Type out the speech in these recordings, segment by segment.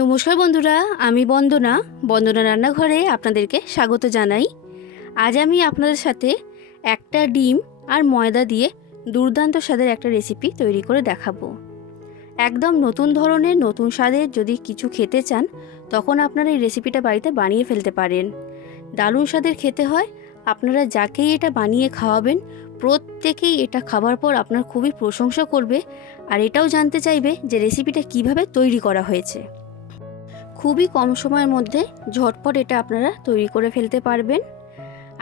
নমস্কার বন্ধুরা, আমি বন্দনা রান্নাঘরে আপনাদেরকে স্বাগত জানাই। আজ আমি আপনাদের সাথে একটা ডিম আর ময়দা দিয়ে দুর্দান্ত স্বাদের একটা রেসিপি তৈরি করে দেখাবো। একদম নতুন ধরনের নতুন স্বাদের যদি কিছু খেতে চান তখন আপনারা এই রেসিপিটা বাড়িতে বানিয়ে ফেলতে পারেন। দারুণ স্বাদের খেতে হয়। আপনারা যাকেই এটা বানিয়ে খাওয়াবেন প্রত্যেকেই এটা খাবার পর আপনার খুবই প্রশংসা করবে আর এটাও জানতে চাইবে যে রেসিপিটা কিভাবে তৈরি করা হয়েছে। খুবই কম সময়ের মধ্যে ঝটপট এটা আপনারা তৈরি করে ফেলতে পারবেন।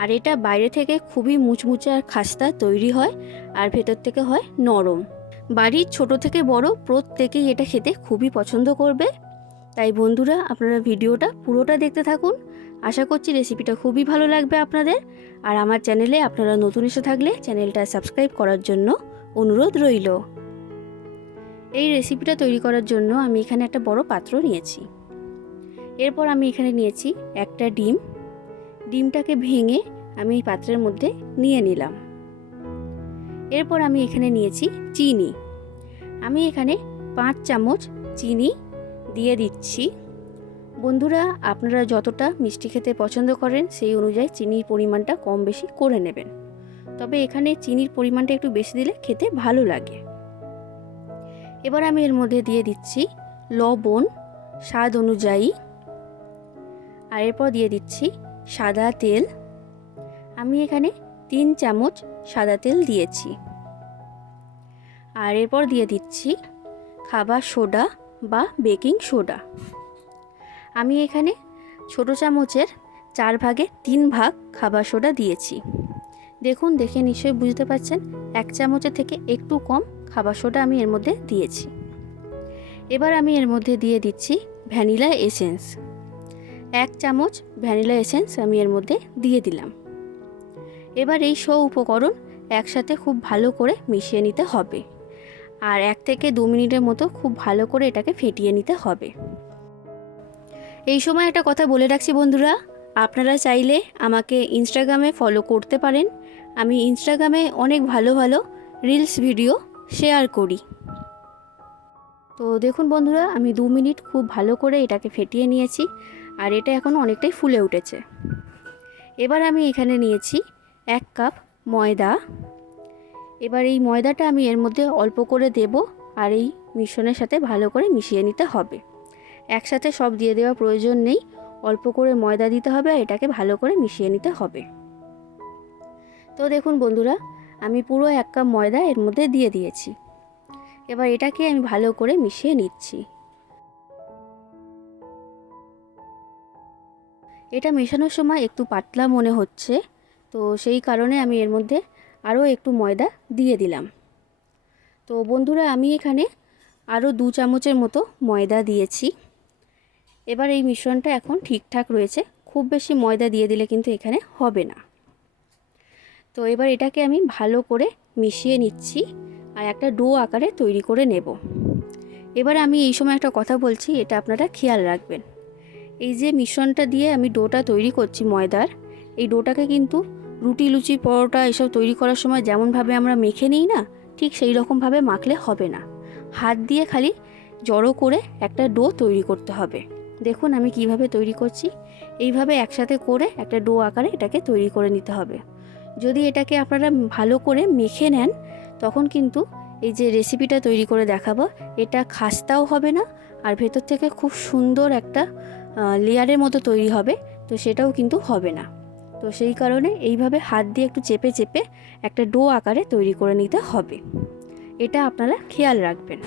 আর এটা বাইরে থেকে খুবই মুচমুচে আর খাস্তা তৈরি হয় আর ভেতর থেকে হয় নরম। বাড়ির ছোট থেকে বড় প্রত্যেকেই এটা খেতে খুবই পছন্দ করবে। তাই বন্ধুরা, আপনারা ভিডিওটা পুরোটা দেখতে থাকুন। আশা করছি রেসিপিটা খুবই ভালো লাগবে আপনাদের। আর আমার চ্যানেলে আপনারা নতুন এসে থাকলে চ্যানেলটা সাবস্ক্রাইব করার জন্য অনুরোধ রইল। এই রেসিপিটা তৈরি করার জন্য আমি এখানে একটা বড় পাত্র নিয়েছি। এরপর আমি এখানে নিয়েছি একটা ডিমটাকে ভেঙে আমি এই পাত্রের মধ্যে নিয়ে নিলাম। এরপর আমি এখানে নিয়েছি চিনি। আমি এখানে 5 চামচ চিনি দিয়ে দিচ্ছি। বন্ধুরা, আপনারা যতটা মিষ্টি খেতে পছন্দ করেন সেই অনুযায়ী চিনির পরিমাণটা কম বেশি করে নেবেন। তবে এখানে চিনির পরিমাণটা একটু বেশি দিলে খেতে ভালো লাগে। এবার আমি এর মধ্যে দিয়ে দিচ্ছি লবণ স্বাদ অনুযায়ী। আর এরপর দিয়ে দিচ্ছি সাদা তেল। আমি এখানে 3 চামচ সাদা তেল দিয়েছি। আর এরপর দিয়ে দিচ্ছি খাবার সোডা বা বেকিং সোডা। আমি এখানে ছোট চামচের 4 ভাগে 3 ভাগ খাবার সোডা দিয়েছি। দেখুন, দেখে নিশ্চয়ই বুঝতে পারছেন 1 চামচের থেকে একটু কম খাবার সোডা আমি এর মধ্যে দিয়েছি। এবার আমি এর মধ্যে দিয়ে দিচ্ছি ভ্যানিলা এসেন্স। 1 চামচ ভ্যানিলা এসেন্স আমি এর মধ্যে দিয়ে দিলাম। এবার এই সব উপকরণ একসাথে খুব ভালো করে মিশিয়ে নিতে হবে আর 1 থেকে 2 মিনিটের মতো খুব ভালো করে এটাকে ফেটিয়ে নিতে হবে। এই সময় একটা কথা বলে রাখছি বন্ধুরা, আপনারা চাইলে আমাকে ইনস্টাগ্রামে ফলো করতে পারেন। আমি ইনস্টাগ্রামে অনেক ভালো ভালো রিলস ভিডিও শেয়ার করি। তো দেখুন বন্ধুরা, আমি 2 মিনিট খুব ভালো করে এটাকে ফেটিয়ে নিয়েছি আর এটা এখন অনেকটাই ফুলে উঠেছে। এবার আমি এখানে নিয়েছি 1 কাপ ময়দা। এবার এই ময়দাটা আমি এর মধ্যে অল্প করে দেব আর এই মিশ্রণের সাথে ভালো করে মিশিয়ে নিতে হবে। একসাথে সব দিয়ে দেওয়ার প্রয়োজন নেই, অল্প করে ময়দা দিতে হবে আর এটাকে ভালো করে মিশিয়ে নিতে হবে। তো দেখুন বন্ধুরা, আমি পুরো 1 কাপ ময়দা এর মধ্যে দিয়ে দিয়েছি। এবার এটাকে আমি ভালো করে মিশিয়ে নিচ্ছি। এটা মেশানোর সময় একটু পাতলা মনে হচ্ছে, তো সেই কারণে আমি এর মধ্যে আরও একটু ময়দা দিয়ে দিলাম। তো বন্ধুরা, আমি এখানে আরও 2 চামচের মতো ময়দা দিয়েছি। এবার এই মিশ্রণটা এখন ঠিকঠাক রয়েছে, খুব বেশি ময়দা দিয়ে দিলে কিন্তু এখানে হবে না। তো এবার এটাকে আমি ভালো করে মিশিয়ে নিচ্ছি আর একটা ডো আকারে তৈরি করে নেব। এবার আমি এই সময় একটা কথা বলছি, এটা আপনারা খেয়াল রাখবেন। এই যে মিশ্রণটা দিয়ে আমি ডোটা তৈরি করছি ময়দার, এই ডোটাকে কিন্তু রুটি লুচি পরোটা এসব তৈরি করার সময় যেমনভাবে আমরা মেখে নিই না, ঠিক সেই রকমভাবে মাখলে হবে না। হাত দিয়ে খালি জড়ো করে একটা ডো তৈরি করতে হবে। দেখুন আমি কিভাবে তৈরি করছি। এইভাবে একসাথে করে একটা ডো আকারে এটাকে তৈরি করে নিতে হবে। যদি এটাকে আপনারা ভালো করে মেখে নেন তখন কিন্তু এই যে রেসিপিটা তৈরি করে দেখাবো এটা খাস্তাও হবে না আর ভেতর থেকে খুব সুন্দর একটা লেয়ারের মতো তৈরি হবে, তো সেটাও কিন্তু হবে না। তো সেই কারণে এইভাবে হাত দিয়ে একটু চেপে চেপে একটা ডো আকারে তৈরি করে নিতে হবে। এটা আপনারা খেয়াল রাখবেন।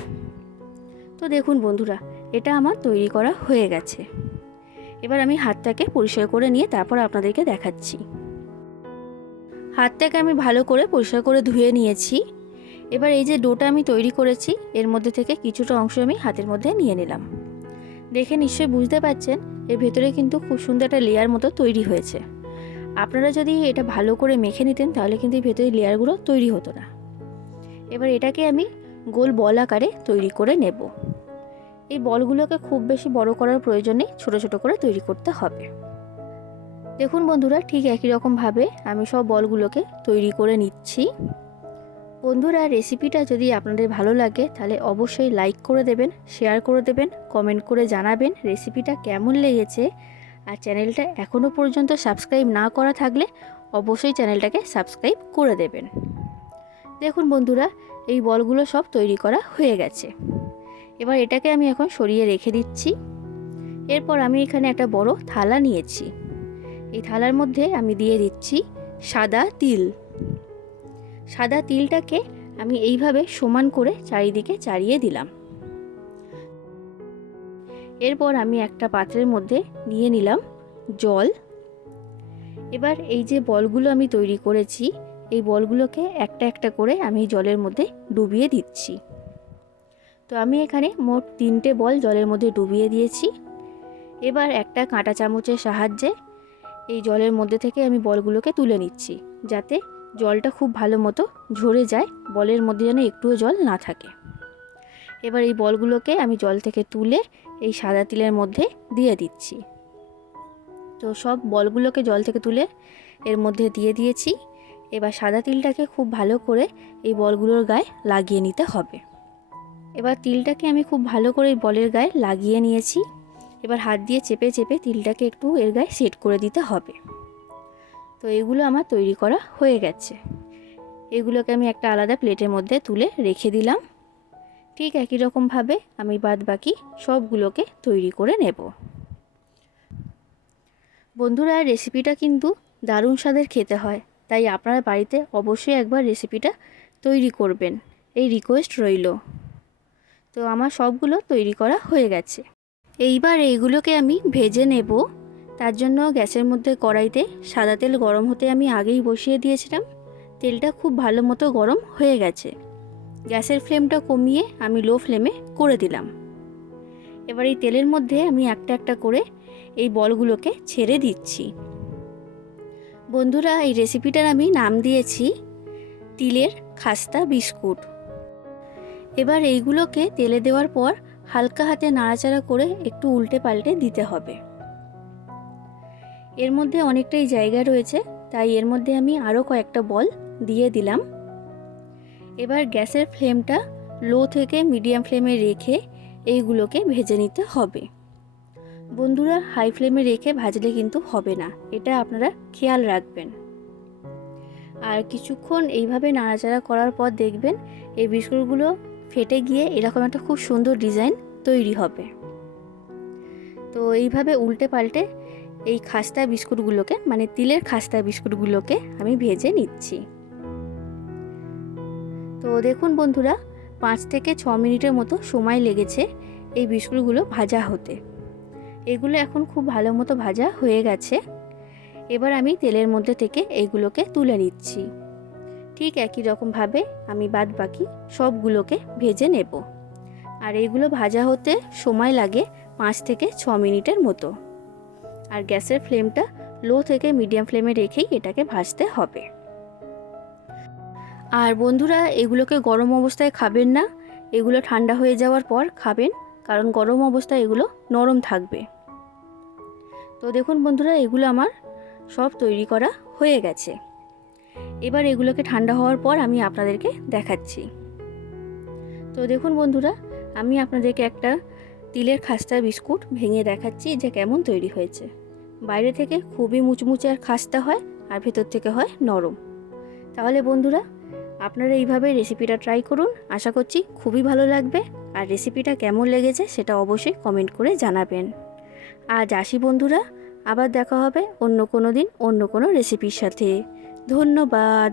তো দেখুন বন্ধুরা, এটা আমার তৈরি করা হয়ে গেছে। এবার আমি হাতটাকে পরিষ্কার করে নিয়ে তারপর আপনাদেরকে দেখাচ্ছি। হাতটাকে আমি ভালো করে পরিষ্কার করে ধুয়ে নিয়েছি। এবার এই যে ডোটা আমি তৈরি করেছি এর মধ্যে থেকে কিছুটা অংশ আমি হাতের মধ্যে নিয়ে নিলাম। দেখে নিশ্চয়ই বুঝতে পারছেন এর ভেতরে কিন্তু খুব সুন্দর একটা লেয়ার মতো তৈরি হয়েছে। আপনারা যদি এটা ভালো করে মেখে নিতেন তাহলে কিন্তু এই ভেতরে লেয়ারগুলো তৈরি হতো না। এবার এটাকে আমি গোল বল আকারে তৈরি করে নেব। এই বলগুলোকে খুব বেশি বড় করার প্রয়োজন নেই, ছোট ছোট করে তৈরি করতে হবে। দেখুন বন্ধুরা, ঠিক একই রকমভাবে আমি সব বলগুলোকে তৈরি করে নিচ্ছি। বন্ধুরা, রেসিপিটা যদি আপনাদের ভালো লাগে তাহলে অবশ্যই লাইক করে দেবেন, শেয়ার করে দেবেন, কমেন্ট করে জানাবেন রেসিপিটা কেমন লেগেছে। আর চ্যানেলটা এখনও পর্যন্ত সাবস্ক্রাইব না করা থাকলে অবশ্যই চ্যানেলটাকে সাবস্ক্রাইব করে দেবেন। দেখুন বন্ধুরা, এই বলগুলো সব তৈরি করা হয়ে গেছে। এবার এটাকে আমি এখন সরিয়ে রেখে দিচ্ছি। এরপর আমি এখানে একটা বড় থালা নিয়েছি। এই থালার মধ্যে আমি দিয়ে দিচ্ছি সাদা তিল। সাদা তিলটাকে আমি এইভাবে সমান করে চারিদিকে চাড়িয়ে দিলাম। এরপর আমি একটা পাত্রের মধ্যে নিয়ে নিলাম জল। এবার এই যে বলগুলো আমি তৈরি করেছি, এই বলগুলোকে একটা একটা করে আমি জলের মধ্যে ডুবিয়ে দিচ্ছি। তো আমি এখানে মোট 3টে বল জলের মধ্যে ডুবিয়ে দিয়েছি। এবার একটা কাঁটা চামচের সাহায্যে এই জলের মধ্যে থেকে আমি বলগুলোকে তুলে নিচ্ছি, যাতে জলটা খুব ভালো মতো ঝরে যায়, বলের মধ্যে যেন একটুও জল না থাকে। এবার এই বলগুলোকে আমি জল থেকে তুলে এই সাদা তিলের মধ্যে দিয়ে দিচ্ছি। তো সব বলগুলোকে জল থেকে তুলে এর মধ্যে দিয়ে দিয়েছি। এবার সাদা তিলটাকে খুব ভালো করে এই বলগুলোর গায়ে লাগিয়ে নিতে হবে। এবার তিলটাকে আমি খুব ভালো করে এই বলের গায়ে লাগিয়ে নিয়েছি। এবার হাত দিয়ে চেপে চেপে তিলটাকে একটু এর গায়ে সেট করে দিতে হবে। তো এগুলো আমার তৈরি করা হয়ে গেছে। এগুলোকে আমি একটা আলাদা প্লেটের মধ্যে তুলে রেখে দিলাম। ঠিক একই রকমভাবে আমি বাদ বাকি সবগুলোকে তৈরি করে নেব। বন্ধুরা, রেসিপিটা কিন্তু দারুণ স্বাদের খেতে হয়, তাই আপনারা বাড়িতে অবশ্যই একবার রেসিপিটা তৈরি করবেন, এই রিকোয়েস্ট রইল। তো আমার সবগুলো তৈরি করা হয়ে গেছে। এইবার এইগুলোকে আমি ভেজে নেব। তার জন্য গ্যাসের মধ্যে কড়াইতে সাদা তেল গরম হতে আমি আগেই বসিয়ে দিয়েছিলাম। তেলটা খুব ভালো মতো গরম হয়ে গেছে। গ্যাসের ফ্লেমটা কমিয়ে আমি লো ফ্লেমে করে দিলাম। এবার এই তেলের মধ্যে আমি একটা একটা করে এই বলগুলোকে ছেড়ে দিচ্ছি। বন্ধুরা, এই রেসিপিটার আমি নাম দিয়েছি তিলের খাস্তা বিস্কুট। এবার এইগুলোকে তেলে দেওয়ার পর হালকা হাতে নাড়াচাড়া করে একটু উল্টে পাল্টে দিতে হবে। এর মধ্যে অনেকটাই জায়গা রয়েছে, তাই এর মধ্যে আমি আরও কয়েকটা বল দিয়ে দিলাম। এবার গ্যাসের ফ্লেমটা লো থেকে মিডিয়াম ফ্লেমে রেখে এইগুলোকে ভেজে নিতে হবে। বন্ধুরা, হাই ফ্লেমে রেখে ভাজলে কিন্তু হবে না, এটা আপনারা খেয়াল রাখবেন। আর কিছুক্ষণ এইভাবে নাড়াচাড়া করার পর দেখবেন এই বিস্কুটগুলো ফেটে গিয়ে এরকম একটা খুব সুন্দর ডিজাইন তৈরি হবে। তো এইভাবে উল্টে পাল্টে এই খাস্তা বিস্কুটগুলোকে, মানে তিলের খাস্তা বিস্কুটগুলোকে আমি ভেজে নিচ্ছি। তো দেখুন বন্ধুরা, 5 থেকে 6 মিনিটের মতো সময় লেগেছে এই বিস্কুটগুলো ভাজা হতে। এগুলো এখন খুব ভালো মতো ভাজা হয়ে গেছে। এবার আমি তেলের মধ্যে থেকে এইগুলোকে তুলে নিচ্ছি। ঠিক একই রকমভাবে আমি বাদ বাকি সবগুলোকে ভেজে নেব। আর এইগুলো ভাজা হতে সময় লাগে 5 থেকে 6 মিনিটের মতো। আর গ্যাসের ফ্লেমটা লো থেকে মিডিয়াম ফ্লেমে রেখেই এটাকে ভাজতে হবে। আর বন্ধুরা, এগুলোকে গরম অবস্থায় খাবেন না, এগুলো ঠান্ডা হয়ে যাওয়ার পর খাবেন, কারণ গরম অবস্থায় এগুলো নরম থাকবে। তো দেখুন বন্ধুরা, এগুলো আমার সব তৈরি করা হয়ে গেছে। এবার এগুলোকে ঠান্ডা হওয়ার পর আমি আপনাদেরকে দেখাচ্ছি। তো দেখুন বন্ধুরা, আমি আপনাদেরকে একটা তিলের খাস্তা বিস্কুট ভেঙে দেখাচ্ছি যে কেমন তৈরি হয়েছে। বাইরে থেকে খুবই মুচমুচে আর খাস্তা হয়, আর ভেতর থেকে হয় নরম। তাহলে বন্ধুরা, আপনারা এইভাবে রেসিপিটা ট্রাই করুন, আশা করছি খুবই ভালো লাগবে। আর রেসিপিটা কেমন লেগেছে সেটা অবশ্যই কমেন্ট করে জানাবেন। আজ আসি বন্ধুরা, আবার দেখা হবে অন্য কোনো দিন অন্য কোনো রেসিপির সাথে। ধন্যবাদ।